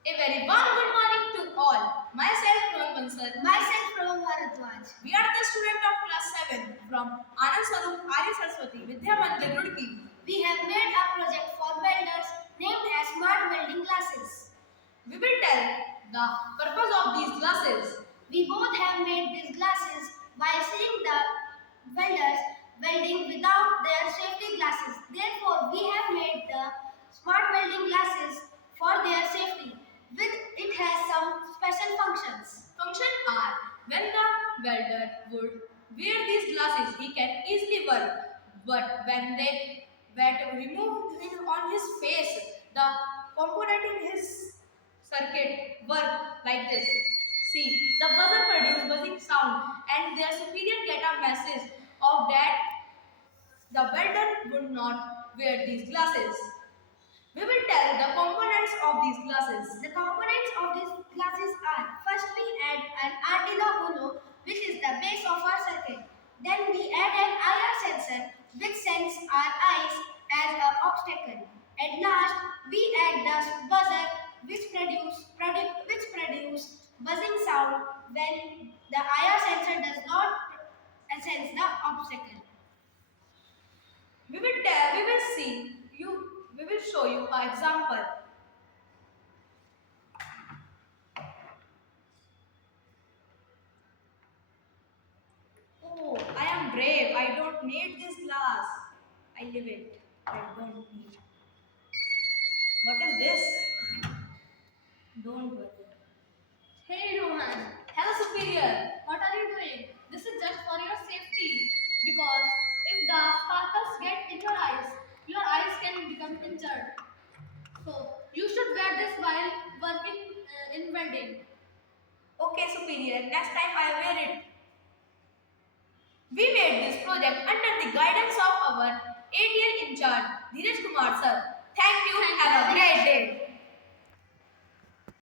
A very warm good morning to all. Myself, Rohan Bansal. Myself from Bharatwaj. We are the student of class 7 from Anand Sarup Arya Saraswati Vidya Mandir, Rudki. We have made a project for welders named as smart welding glasses. We will tell the purpose of these glasses. We both have made these glasses while seeing the welders welding without their safety glasses. Therefore, we have made the smart welding glasses for their safety. With it has some special functions. Function are when the welder would wear these glasses, he can easily work. But when they were to remove him on his face, the component in his circuit work like this. See, the buzzer produce buzzing sound and their superior get a message of that the welder would not wear these glasses. We will tell the components of these glasses. The components of these glasses are: first we add an Arduino Uno, which is the base of our circuit. Then we add an IR sensor, which sends our eyes as an obstacle. At last, we add the buzzer, which produce buzzing sound when the IR sensor does not sense the obstacle. We will show you an example. Oh, I am brave. I don't need this glass. I leave it. I don't need. What is this? Don't worry. Hey Rohan, Hello, superior. what are you doing? This is just for your safety. Because if the sparkles get in your eyes can become injured. So you should wear this while working in welding. Okay, superior. Next time I wear it. We made this project under the guidance of our ATL in charge, Dheeraj Kumar sir. Thank you. Have a great day.